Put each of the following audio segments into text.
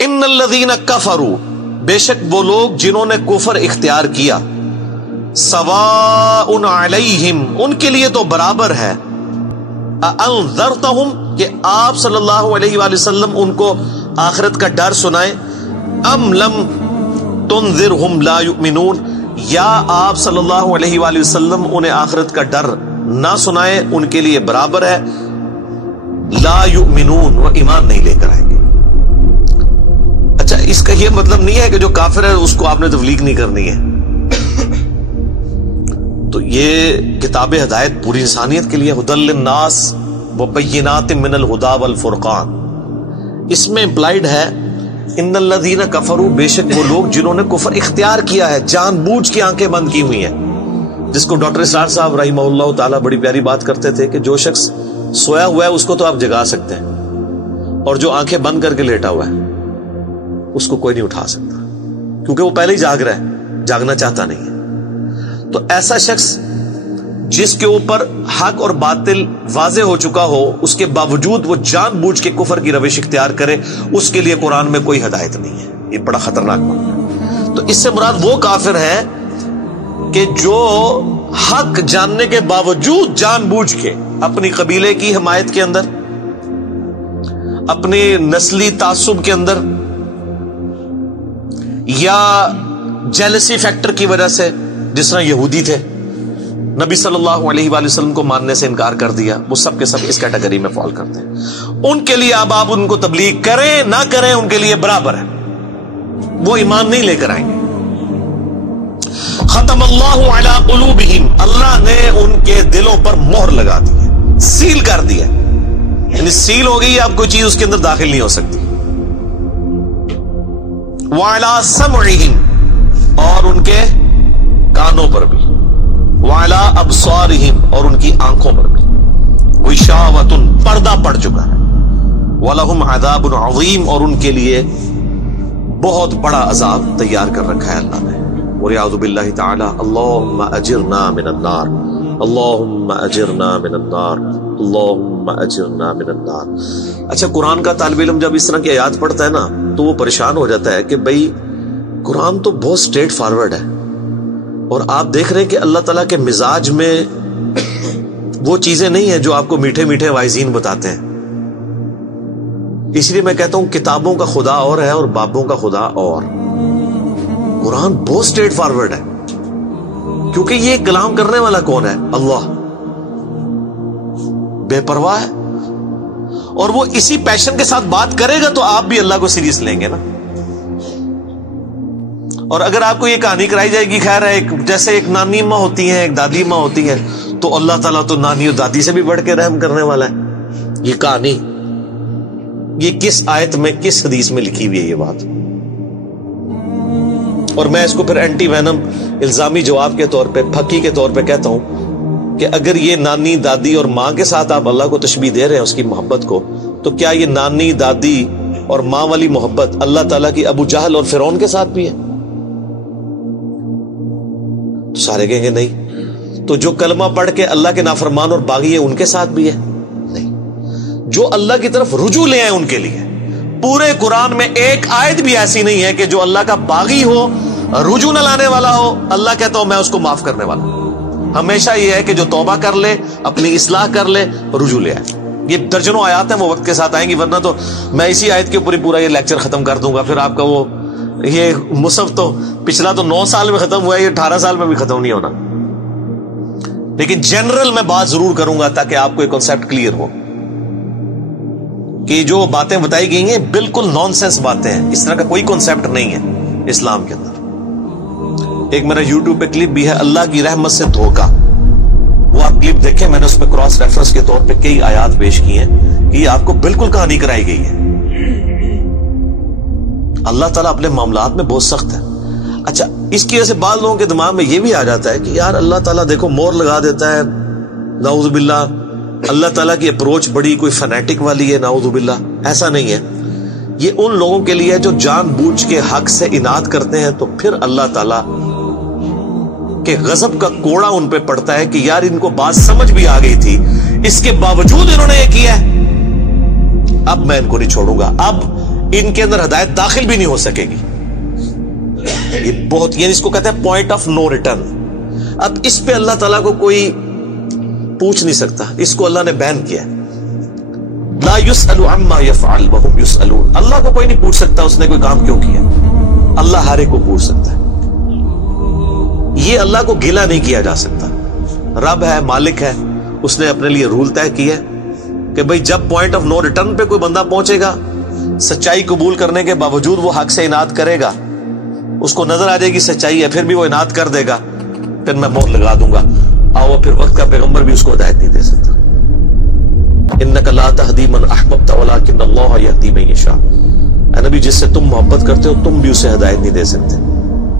ان الذین کفروا، بے شک وہ لوگ جنہوں نے کفر اختیار کیا، سواء علیہم، ان کے لیے تو برابر ہے، انذرتہم، کہ آپ صلی اللہ علیہ وآلہ وسلم ان کو آخرت کا ڈر سنائیں، ام لم تنذرہم لا یؤمنون، یا آپ صلی اللہ علیہ وآلہ وسلم انہیں آخرت کا ڈر نہ سنائیں، ان کے لیے برابر ہے، لا یؤمنون، وہ ایمان نہیں لے کر آئیں گے۔ اچھا، اس کا یہ مطلب نہیں ہے کہ جو کافر ہے اس کو آپ نے تبلیغ نہیں کرنی ہے۔ تو یہ کتاب ہدایت پوری انسانیت کے لیے، ھدی للناس وبینات من الہدی والفرقان، اس میں امپلائڈ ہے ان الذین کفروا، بے شک وہ لوگ جنہوں نے کفر اختیار کیا ہے، جان بوجھ کے آنکھیں بند کی ہوئی ہیں، جس کو ڈاکٹر اسرار صاحب رحمہ اللہ تعالیٰ بڑی پیاری بات کرتے تھے کہ جو شخص سویا ہوا ہے اس کو تو آپ جگا سکتے ہیں، اور جو آنکھیں بند کر کے لیٹا ہوا ہے اس کو کوئی نہیں اٹھا سکتا، کیونکہ وہ پہلے ہی جاگ رہا ہے، جاگنا چاہتا نہیں ہے۔ تو ایسا شخص جس کے اوپر حق اور باطل واضح ہو چکا ہو، اس کے باوجود وہ جان بوجھ کے کفر کی روش اختیار کرے، اس کے لیے قرآن میں کوئی ہدایت نہیں ہے۔ یہ بڑا خطرناک معاملہ ہے۔ تو اس سے مراد وہ کافر ہے کہ جو حق جاننے کے باوجود جان بوجھ کے اپنی قبیلے کی حمایت کے اندر، اپنی نسلی تعصب کے اندر، یا جیلسی فیکٹر کی وجہ سے، جس طرح یہودی تھے، نبی صلی اللہ علیہ وآلہ وسلم کو ماننے سے انکار کر دیا، وہ سب کے سب اس کیٹیگری میں فال کرتے ہیں۔ ان کے لیے اب آپ ان کو تبلیغ کریں نہ کریں، ان کے لیے برابر ہے، وہ ایمان نہیں لے کر آئیں گے۔ ختم اللہ علی قلوبہم، اللہ نے ان کے دلوں پر مہر لگا دی ہے، سیل کر دیا، یعنی سیل ہو گئی، اب کوئی چیز اس کے اندر داخل نہیں ہو سکتی۔ وعلی سمعہم، اور ان کے کانوں پر بھی، وعلی ابصارہم، اور ان کی آنکھوں پر بھی، غشاوۃ، پردہ پڑ چکا ہے، ولہم عذاب عظیم، اور ان کے لیے بہت بڑا عذاب تیار کر رکھا ہے اللہ نے۔ وَلِعَوْذُ بِاللَّهِ تَعَالَى اللہم اجرنا من النار، اللہم اجرنا من النار، اللہم اجرنا من النار۔ اچھا، قرآن کا طالب علم جب اس طرح کی آیات پڑھتا ہے نا تو وہ پریشان ہو جاتا ہے کہ بھئی قرآن تو بہت سٹریٹ فارورڈ ہے، اور آپ دیکھ رہے ہیں کہ اللہ تعالیٰ کے مزاج میں وہ چیزیں نہیں ہیں جو آپ کو میٹھے میٹھے واعظین بتاتے ہیں۔ اس لیے میں کہتا ہوں کتابوں کا خدا اور ہے اور بابوں کا خدا اور۔ قرآن بہت سٹریٹ فارورڈ ہے، کیونکہ یہ کلام کرنے والا کون ہے؟ اللہ، بے پرواہ ہے، اور وہ اسی پیشن کے ساتھ بات کرے گا تو آپ بھی اللہ کو سیریس لیں گے نا۔ اور اگر آپ کو یہ کہانی کرائی جائے گی، خیر ہے، جیسے ایک نانی ماں ہوتی ہیں، ایک دادی ماں ہوتی ہے، تو اللہ تعالیٰ تو نانی اور دادی سے بھی بڑھ کے رحم کرنے والا ہے۔ یہ کہانی، یہ کس آیت میں، کس حدیث میں لکھی ہوئی ہے یہ بات؟ اور میں اس کو پھر اینٹی وینم الزامی جواب کے طور پہ، پھکی کے طور پہ کہتا ہوں کہ اگر یہ نانی دادی اور ماں کے ساتھ آپ اللہ کو تشبیہ دے رہے ہیں اس کی محبت کو، تو کیا یہ نانی دادی اور ماں والی محبت اللہ تعالیٰ کی ابو جہل اور فرعون کے ساتھ بھی ہے؟ تو سارے کہیں گے نہیں۔ تو جو کلمہ پڑھ کے اللہ کے نافرمان اور باغی ہیں ان کے ساتھ بھی ہے؟ نہیں۔ جو اللہ کی طرف رجوع لے آئے ان کے لیے، پورے قرآن میں ایک آیت بھی ایسی نہیں ہے کہ جو اللہ کا باغی ہو، رجوع نہ لانے والا ہو، اللہ کہتا ہوں میں اس کو معاف کرنے والا ہوں۔ ہمیشہ یہ ہے کہ جو توبہ کر لے، اپنی اصلاح کر لے، رجوع لے آئے۔ یہ درجنوں آیات ہیں، وہ وقت کے ساتھ آئیں گی، ورنہ تو میں اسی آیت کے اوپر ہی پورا یہ لیکچر ختم کر دوں گا، پھر آپ کا وہ یہ مصحف تو پچھلا تو 9 سال میں ختم ہوا ہے، یہ 18 سال میں بھی ختم نہیں ہونا۔ لیکن جنرل میں بات ضرور کروں گا تاکہ آپ کو ایک کنسپٹ کلیئر ہو کہ جو باتیں بتائی گئی ہیں بالکل نان سینس باتیں ہیں، اس طرح کا کوئی کنسپٹ نہیں ہے اسلام کے اندر۔ ایک میرا یوٹیوب پہ کلپ بھی ہے، اللہ کی رحمت سے دھوکہ، وہ آپ کلپ دیکھیں، میں نے اس پہ کراس ریفرنس کے طور پہ کئی آیات پیش کی ہیں کہ یہ آپ کو بالکل کہانی کرائی گئی ہے۔ اللہ تعالیٰ اپنے معاملات میں بہت سخت ہے۔ اچھا، اس کی وجہ سے بعض لوگوں کے دماغ میں یہ بھی آ جاتا ہے کہ یار اللہ تعالیٰ دیکھو مور لگا دیتا ہے، نعوذ باللہ اللہ تعالیٰ کی اپروچ بڑی کوئی فنیٹک والی ہے، نعوذ باللہ۔ ایسا نہیں ہے، یہ ان لوگوں کے لیے جو جان بوجھ کے حق سے اناد کرتے ہیں، تو پھر اللہ تعالیٰ کے غضب کا کوڑا ان پہ پڑتا ہے کہ یار ان کو بات سمجھ بھی آ گئی تھی، اس کے باوجود انہوں نے یہ کیا ہے، اب میں ان کو نہیں چھوڑوں گا، اب ان کے اندر ہدایت داخل بھی نہیں ہو سکے گی. یہ بہت، یعنی اس کو کہتے ہیں پوائنٹ آف نو ریٹرن. اب اس پہ اللہ تعالیٰ کو کوئی پوچھ نہیں سکتا، اس کو اللہ نے بین کیا. لا يسأل عما يفعل وهم يسألون. اللہ کو کوئی نہیں پوچھ سکتا اس نے کوئی کام کیوں کیا. اللہ ہر ایک کو پوچھ سکتا ہے. یہ اللہ کو گلا نہیں کیا جا سکتا. رب ہے، مالک ہے، اس نے اپنے لیے رول طے کیا کہ بھئی جب پوائنٹ آف نو ریٹرن پہ کوئی بندہ پہنچے گا، سچائی قبول کرنے کے باوجود وہ حق سے اناد کرے گا، اس کو نظر آ جائے گی سچائی ہے، پھر بھی وہ اناد کر دے گا، پھر میں مہر لگا دوں گا. آؤ پھر وقت کا پیغمبر بھی اس کو ہدایت نہیں دے سکتا. انک لا تہدی من احببت ولکن اللہ یہدی من یشاء. اے نبی، جس سے تم محبت کرتے ہو تم بھی اسے ہدایت نہیں دے سکتے.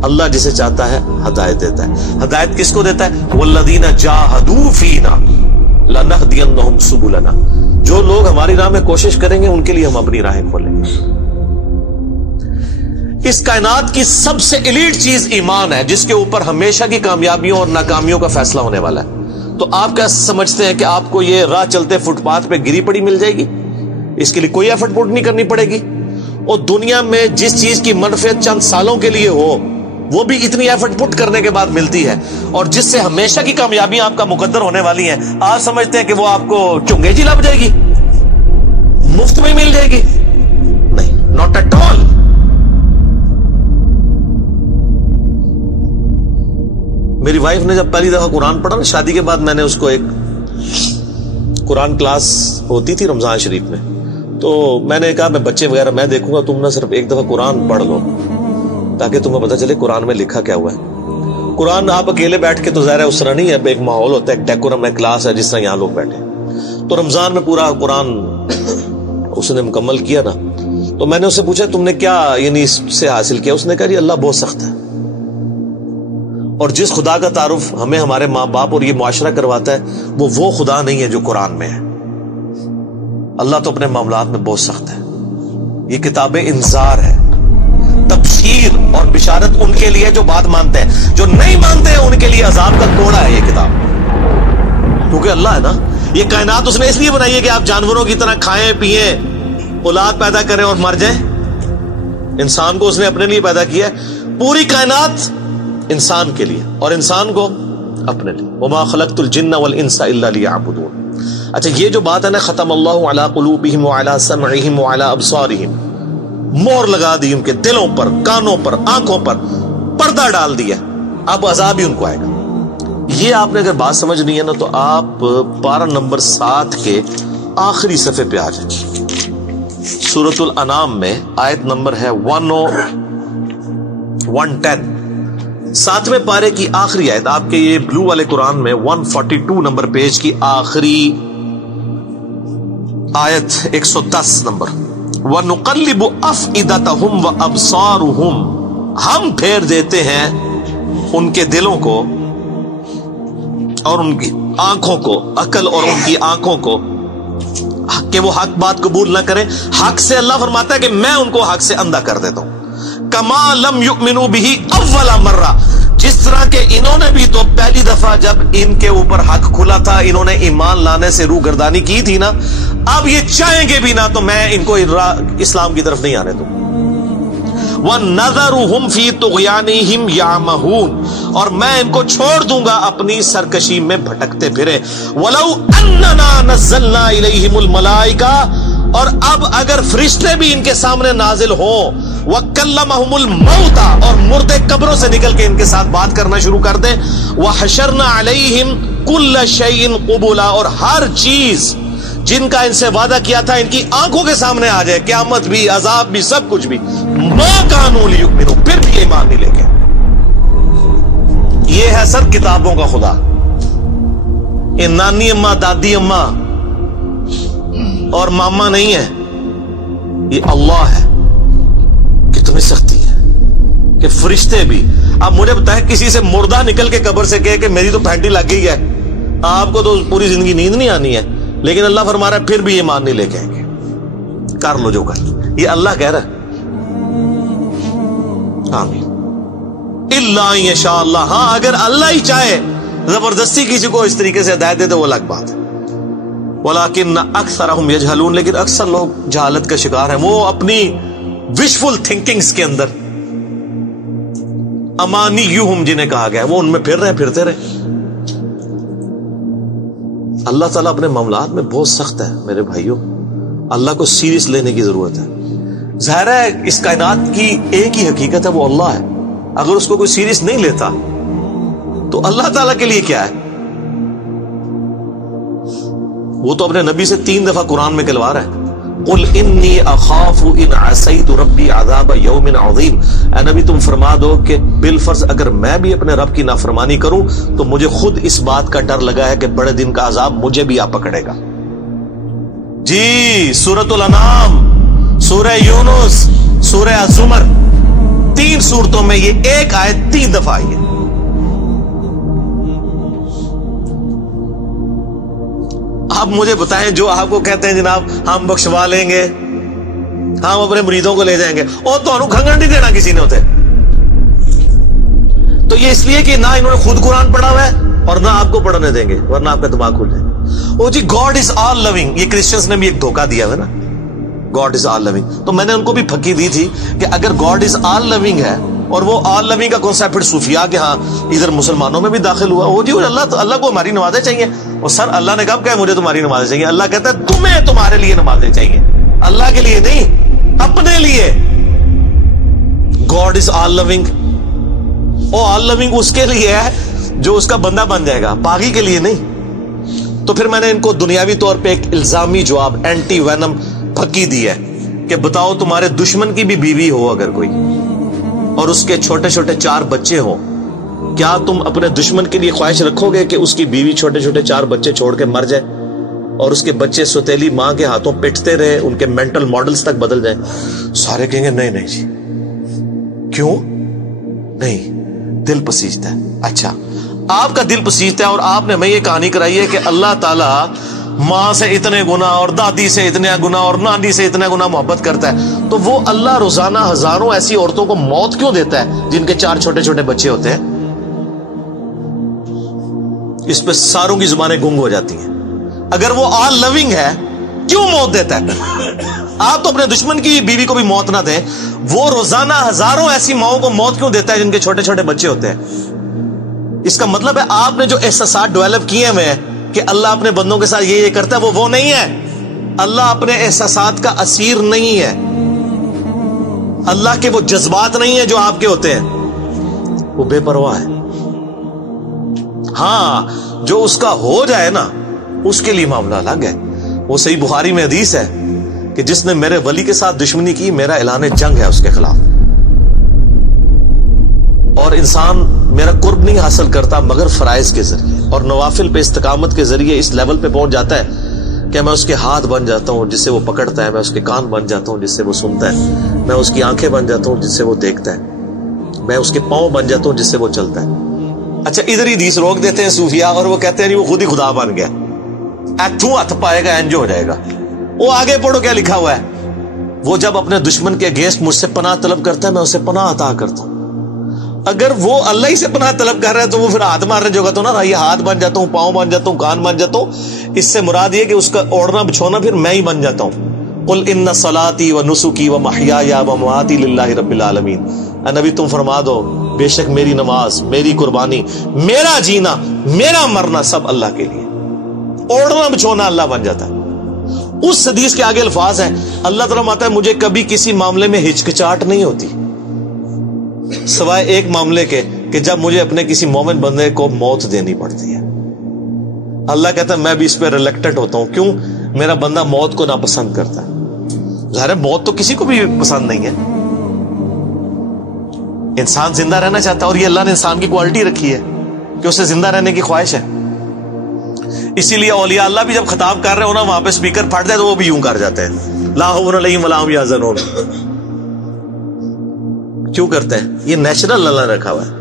اللہ جسے چاہتا ہے ہدایت دیتا ہے. ہدایت کس کو دیتا ہے؟ والذین جاہدوا فینا لنہدینہم سبلنا. جو لوگ ہماری راہ میں کوشش کریں گے ان کے لیے ہم اپنی راہیں کھولیں گے. اس کائنات کی سب سے ایلیٹ چیز ایمان ہے، جس کے اوپر ہمیشہ کی کامیابیوں اور ناکامیوں کا فیصلہ ہونے والا ہے. تو آپ کیا سمجھتے ہیں کہ آپ کو یہ راہ چلتے فٹ پاتھ پہ گری پڑی مل جائے گی؟ اس کے لیے کوئی ایفرٹ پٹ نہیں کرنی پڑے گی. اور دنیا میں جس چیز کی منفعت چند سالوں کے لیے ہو وہ بھی اتنی ایفرٹ پٹ کرنے کے بعد ملتی ہے. اور جس سے ہمیشہ کی کامیابیاں آپ کا مقدر ہونے والی ہیں، آپ سمجھتے ہیں کہ وہ آپ کو چنگے جی لگ جائے گی، مفت میں مل جائے گی؟ نہیں، ناٹ ایٹ آل. میری وائف نے جب پہلی دفعہ قرآن پڑھا نا شادی کے بعد، میں نے اس کو ایک قرآن کلاس ہوتی تھی رمضان شریف میں، تو میں نے کہا میں بچے وغیرہ میں دیکھوں گا، تم نہ صرف ایک دفعہ قرآن پڑھ لو تاکہ تمہیں پتہ چلے قرآن میں لکھا کیا ہوا ہے. قرآن آپ اکیلے بیٹھ کے تو ظاہر ہے اس طرح نہیں ہے، ایک ماحول ہوتا ہے، ایک ڈیکورم ہے، کلاس ہے جس طرح یہاں لوگ بیٹھے. تو رمضان میں پورا قرآن اس نے مکمل کیا نا، تو میں نے اس سے پوچھا تم نے کیا یعنی اس سے حاصل کیا؟ اس نے کہا جی اللہ بہت سخت ہے، اور جس خدا کا تعارف ہمیں ہمارے ماں باپ اور یہ معاشرہ کرواتا ہے وہ خدا نہیں ہے جو قرآن میں ہے. اللہ تو اپنے معاملات میں بہت سخت ہے. یہ کتاب انذار ہے، تبشیر اور بشارت ان کے لیے جو بات مانتے ہیں. جو نہیں مانتے ہیں ان کے لیے عذاب کا کوڑا ہے یہ کتاب. کیونکہ اللہ ہے نا، یہ کائنات اس نے اس لیے بنائی ہے کہ آپ جانوروں کی طرح کھائیں پیئیں، اولاد پیدا کریں اور مر جائیں. انسان کو اس نے اپنے لیے پیدا کیا ہے، پوری کائنات انسان کے لیے اور انسان کو اپنے لیے. وما خلقت الجن والانس الا ليعبدون. اچھا یہ جو بات ہے نا، ختم اللہ علی قلوبہم وعلی سمعہم وعلی ابصارہم، مہر لگا دی ان کے دلوں پر، کانوں پر، آنکھوں پر، پردہ ڈال دیا، اب عذاب ہی ان کو آئے گا. یہ آپ نے اگر بات سمجھنی ہے نا تو آپ پارہ نمبر 7 کے آخری صفحے پہ آ جائیں. سورۃ الانعام میں آیت نمبر ہے 110، 7ویں پارے کی آخری آیت. آپ کے یہ بلو والے قرآن میں 142 نمبر پیج کی آخری آیت 110 نمبر. وَنُقَلِّبُ أَفْئِدَتَهُمْ وَأَبْصَارُهُمْ، ہم پھیر دیتے ہیں ان کے دلوں کو اور ان کی آنکھوں کو، عقل اور ان کی آنکھوں کو، کہ وہ حق بات قبول نہ کریں. حق سے اللہ فرماتا ہے کہ میں ان کو حق سے اندھا کر دیتا ہوں. کما لم یؤمنوا به اول مرہ، جس طرح کہ انہوں نے بھی تو پہلی دفعہ جب ان کے اوپر حق کھلا تھا انہوں نے ایمان لانے سے روح گردانی کی تھی نا، اب یہ چاہیں گے بھی نہ تو میں ان کو اسلام کی طرف نہیں آنے دوں. وَنَذَرُهُمْ فِي طُغْيَانِهِمْ يَعْمَهُونَ، اور میں ان کو چھوڑ دوں گا اپنی سرکشی میں بھٹکتے پھرے. وَلَوْ أَنَّنَا نَزَّلْنَا إِلَيْهِمُ الْمَلَائِكَةَ، اور اب اگر فرشتے بھی ان کے سامنے نازل ہوں، وَكَلَّمَهُمُ الْمَوْتَى، اور مردے قبروں سے نکل کے ان کے ساتھ بات کرنا شروع کر دیں. وَحَشَرْنَا عَلَيْهِمْ كُلَّ شَيْءٍ قُبُلًا، اور ہر چیز جن کا ان سے وعدہ کیا تھا ان کی آنکھوں کے سامنے آ جائے، قیامت بھی، عذاب بھی، سب کچھ بھی. مَا كَانُوا لِيُؤْمِنُوا، پھر بھی ایمان نہیں لے کے. یہ ہے سر کتابوں کا خدا. یہ نانی اماں، دادی اماں اور ماما نہیں ہے، یہ اللہ ہے. کتنی سختی ہے کہ فرشتے بھی. اب مجھے بتائیں کسی سے مردہ نکل کے قبر سے کہے کہ میری تو پھینٹی لگ گئی ہے، آپ کو تو پوری زندگی نیند نہیں آنی ہے، لیکن اللہ فرما رہا ہے پھر بھی ایمان نہیں لے کے آئیں گے. کر لو جو کر. یہ اللہ کہہ رہا ہے. آمین. الا ان یشاء اللہ، ہاں اگر اللہ ہی چاہے زبردستی کسی کو اس طریقے سے ہدایت دے تو وہ الگ بات ہے. ولیکن اکثرہم یجہلون، لیکن اکثر لوگ جہالت کا شکار ہیں. وہ اپنی وشفل تھنکنگز کے اندر، امانیہم جنہیں کہا گیا، وہ ان میں پھر رہے، پھرتے رہے۔ اللہ تعالیٰ اپنے معاملات میں بہت سخت ہے میرے بھائیوں، اللہ کو سیریس لینے کی ضرورت ہے۔ ظاہر ہے اس کائنات کی ایک ہی حقیقت ہے، وہ اللہ ہے، اگر اس کو کوئی سیریس نہیں لیتا تو اللہ تعالیٰ کے لیے کیا ہے؟ وہ تو اپنے نبی سے 3 دفعہ قرآن میں کہلوا رہا ہے، قل انی اخاف ان عصیت ربی عذاب یوم عظیم، اے نبی تم فرما دو کہ بالفرض اگر میں بھی اپنے رب کی نافرمانی کروں تو مجھے خود اس بات کا ڈر لگا ہے کہ بڑے دن کا عذاب مجھے بھی آ پکڑے گا۔ جی سورۃ الانعام، سورہ یونس، سورہ الزمر، 3 سورتوں میں یہ ایک آیت 3 دفعہ آئی ہے۔ آپ مجھے بتائیں، جو آپ کو کہتے ہیں جناب ہم بخشوا لیں گے، ہم اپنے مریدوں کو لے جائیں گے، اور تو انہوں کھنگن نہیں دینا کسی نے ہوتے، تو یہ اس لیے کہ نہ انہوں نے خود قرآن پڑھا ہوا ہے اور نہ آپ کو پڑھنے دیں گے، ورنہ آپ کا دماغ کھل جائے گا۔ او جی گاڈ از آل لونگ، یہ کرسچنز نے بھی ایک دھوکہ دیا ہے نا، گاڈ از آل لونگ، تو میں نے ان کو بھی پھکی دی تھی کہ اگر گاڈ از آل لونگ ہے اور وہ آل لونگ کا کانسیپٹ پھر صوفیاء کے ہاں ادھر مسلمانوں میں بھی داخل ہوا، وہ جی اللہ کو ہماری نمازیں چاہیے، اور سر اللہ نے کب کہا مجھے تمہاری نمازیں چاہیے؟ اللہ کہتا ہے تمہیں تمہارے لیے نمازیں چاہیے، اللہ کے لیے نہیں، اپنے لیے۔ گاڈ از آل لونگ، او آل لونگ اس کے لیے ہے جو اس کا بندہ بن جائے گا، باقی کے لیے نہیں۔ تو پھر میں نے ان کو دنیاوی طور پہ ایک الزامی جواب، اینٹی وینم پھکی دی ہے کہ بتاؤ تمہارے دشمن کی بھی بیوی ہو اگر کوئی اور اس کے چھوٹے چھوٹے 4 بچے ہوں، کیا تم اپنے دشمن کے لیے خواہش رکھو گے کہ اس کی بیوی چھوٹے چھوٹے 4 بچے چھوڑ کے مر جائے اور اس کے بچے سوتیلی ماں کے ہاتھوں پٹتے رہے، ان کے مینٹل ماڈلز تک بدل جائیں؟ سارے کہیں گے نہیں نہیں جی، کیوں نہیں؟ دل پسیجتا ہے۔ اچھا آپ کا دل پسیجتا ہے اور آپ نے ہمیں یہ کہانی کرائی ہے کہ اللہ تعالیٰ ماں سے اتنے گنا اور دادی سے اتنے گنا اور نانی سے اتنا گنا محبت کرتا ہے، تو وہ اللہ روزانہ ہزاروں ایسی عورتوں کو موت کیوں دیتا ہے جن کے 4 چھوٹے چھوٹے بچے ہوتے ہیں؟ اس پہ ساروں کی زبانیں گنگ ہو جاتی ہیں۔ اگر وہ آل لونگ ہے کیوں موت دیتا ہے؟ آپ تو اپنے دشمن کی بیوی کو بھی موت نہ دیں، وہ روزانہ ہزاروں ایسی ماؤں کو موت کیوں دیتا ہے جن کے چھوٹے چھوٹے بچے ہوتے ہیں؟ اس کا مطلب ہے آپ نے جو احساسات ڈیولپ کیے ہوئے ہیں کہ اللہ اپنے بندوں کے ساتھ یہ کرتا ہے، وہ نہیں ہے۔ اللہ اپنے احساسات کا اسیر نہیں ہے، اللہ کے وہ جذبات نہیں ہے جو آپ کے ہوتے ہیں، وہ بے پرواہ ہے۔ ہاں جو اس کا ہو جائے نا اس کے لیے معاملہ الگ ہے۔ وہ صحیح بخاری میں حدیث ہے کہ جس نے میرے ولی کے ساتھ دشمنی کی میرا اعلان جنگ ہے اس کے خلاف، اور انسان میرا قرب نہیں حاصل کرتا مگر فرائض کے ذریعے اور نوافل پہ استقامت کے ذریعے اس لیول پہ پہنچ جاتا ہے کہ میں اس کے ہاتھ بن جاتا ہوں جس سے وہ پکڑتا ہے، میں اس کے کان بن جاتا ہوں جس سے وہ سنتا ہے، میں اس کی آنکھیں بن جاتا ہوں جس سے وہ دیکھتا ہے، میں اس کے پاؤں بن جاتا ہوں جس سے وہ چلتا ہے۔ اچھا ادھر ہی حدیث روک دیتے ہیں صوفیاء اور وہ کہتے ہیں وہ خود ہی خدا بن گیا، ایتھوں ہاتھ پائے گا انجو ہو جائے گا۔ وہ آگے پڑھو کیا لکھا ہوا ہے، وہ جب اپنے دشمن کے اگینسٹ مجھ سے پناہ طلب کرتا ہے میں اسے پناہ عطا کرتا ہوں۔ اگر وہ اللہ ہی سے پناہ طلب کر رہا ہے تو وہ پھر ہاتھ مارنے جو گا تو نا یہ ہاتھ بن جاتا ہوں، پاؤں بن جاتا ہوں، کان بن جاتا ہوں، اس سے مراد یہ کہ اس کا اوڑھنا بچھونا پھر میں ہی بن جاتا ہوں۔ قل ان صلاتی و نسکی و محیای و مماتی للہ رب العالمین، اے نبی تم فرما دو بے شک میری نماز، میری قربانی، میرا جینا، میرا مرنا سب اللہ کے لیے۔ اوڑھنا بچھونا اللہ بن جاتا ہے۔ اس حدیث کے آگے الفاظ ہیں، اللہ تعالیٰ ماتا ہے مجھے کبھی کسی معاملے میں ہچکچاہٹ نہیں ہوتی سوائے ایک معاملے کے کہ جب مجھے اپنے کسی مومن بندے کو موت دینی پڑتی ہے۔ اللہ کہتا ہے میں بھی اس پہ ریلیکٹڈ ہوتا ہوں، کیوں؟ میرا بندہ موت کو ناپسند کرتا ہے۔ ظاہر ہے موت تو کسی کو بھی پسند نہیں ہے، انسان زندہ رہنا چاہتا ہے اور یہ اللہ نے انسان کی کوالٹی رکھی ہے کہ اسے زندہ رہنے کی خواہش ہے۔ اسی لیے اولیاء اللہ بھی جب خطاب کر رہے ہو نا وہاں پہ اسپیکر پھٹ جائے تو وہ بھی یوں کر جاتے ہیں، لا حول علیہم ولا هم یحزنون۔ کیوں کرتے ہیں؟ یہ نیچرل اللہ نے رکھا ہوا ہے۔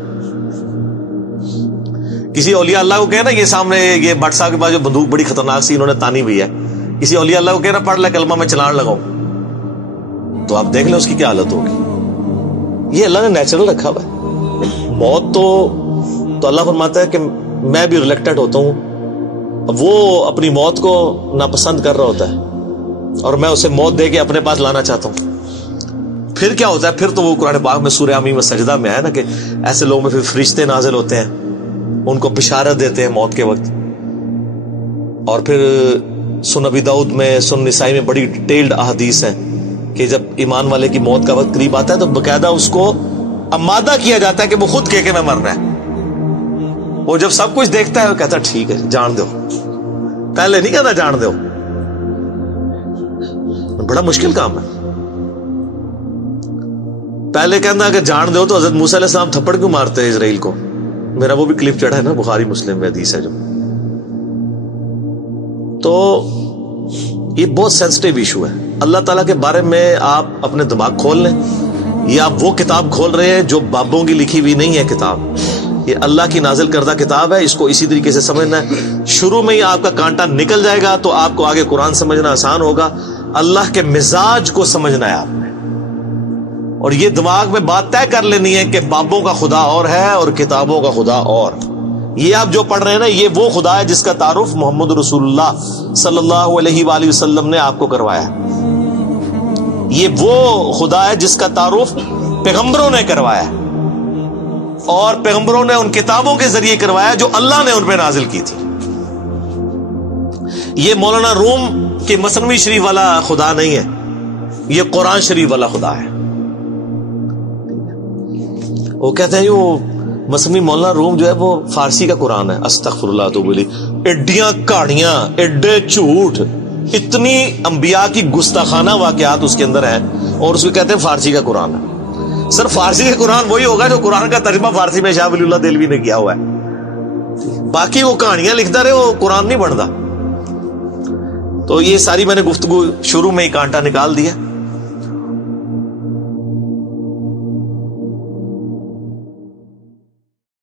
کسی اولیاء اللہ کو کہنا یہ سامنے یہ بٹ صاحب کے پاس جو بندوق بڑی خطرناک سی انہوں نے تانی ہوئی ہے، کسی اولیاء اللہ کو کہنا پڑھ لے کلمہ میں چلان لگاؤں، تو آپ دیکھ لیں اس کی کیا حالت ہوگی۔ یہ اللہ نے نیچرل رکھا ہوا ہے۔ موت تو اللہ فرماتا ہے کہ میں بھی ریلیکٹڈ ہوتا ہوں، وہ اپنی موت کو ناپسند کر رہا ہوتا ہے اور میں اسے موت دے کے اپنے پاس لانا چاہتا ہوں۔ پھر کیا ہوتا ہے؟ پھر تو وہ قرآن پاک میں سورہ حمیم سجدہ میں ہے نا کہ ایسے لوگوں میں پھر فرشتے نازل ہوتے ہیں، ان کو بشارت دیتے ہیں موت کے وقت. اور پھر سنن ابی داؤد میں، سنن نسائی میں بڑی ڈیٹیلڈ احادیث ہیں کہ جب ایمان والے کی موت کا وقت قریب آتا ہے تو باقاعدہ اس کو آمادہ کیا جاتا ہے کہ وہ خود کہے کہ میں مرنا ہے. وہ جب سب کچھ دیکھتا ہے وہ کہتا ہے ٹھیک ہے جان دو. پہلے نہیں کہتا جان دو. بڑا مشکل کام ہے. پہلے کہنا کہ جان دو تو حضرت موسیٰ علیہ السلام تھپڑ کیوں مارتے ہیں اسرائیل کو؟ میرا وہ بھی کلپ چڑھا ہے نا، بخاری مسلم میں حدیث ہے جو. تو یہ بہت سینسٹیو ایشو ہے. اللہ تعالیٰ کے بارے میں آپ اپنے دماغ کھول لیں. یہ آپ وہ کتاب کھول رہے ہیں جو بابوں کی لکھی ہوئی نہیں ہے کتاب. یہ اللہ کی نازل کردہ کتاب ہے. اس کو اسی طریقے سے سمجھنا ہے. شروع میں ہی آپ کا کانٹا نکل جائے گا تو آپ کو آگے قرآن سمجھنا آسان ہوگا. اللہ کے مزاج کو سمجھنا ہے آپ نے، اور یہ دماغ میں بات طے کر لینی ہے کہ بابوں کا خدا اور ہے اور کتابوں کا خدا اور. یہ آپ جو پڑھ رہے ہیں نا، یہ وہ خدا ہے جس کا تعارف محمد رسول اللہ صلی اللہ علیہ وآلہ وسلم نے آپ کو کروایا. یہ وہ خدا ہے جس کا تعارف پیغمبروں نے کروایا، اور پیغمبروں نے ان کتابوں کے ذریعے کروایا جو اللہ نے ان پہ نازل کی تھی. یہ مولانا روم کے مثنوی شریف والا خدا نہیں ہے، یہ قرآن شریف والا خدا ہے. وہ کہتے ہیں وہ مثنوی مولانا روم جو ہے وہ فارسی کا قرآن ہے. استغفر اللہ تو بولی ایڈیاں کہانیاں، ایڈے جھوٹ، اتنی انبیاء کی گستاخانہ واقعات اس کے اندر ہیں، اور اس کو کہتے ہیں فارسی کا قرآن ہے. سر فارسی کا قرآن وہی ہوگا جو قرآن کا ترجمہ فارسی میں شاہ ولی اللہ دہلوی نے کیا ہوا ہے. باقی وہ کہانیاں لکھتا رہے، وہ قرآن نہیں بنتا. تو یہ ساری میں نے گفتگو شروع میں ہی کانٹا نکال دیا.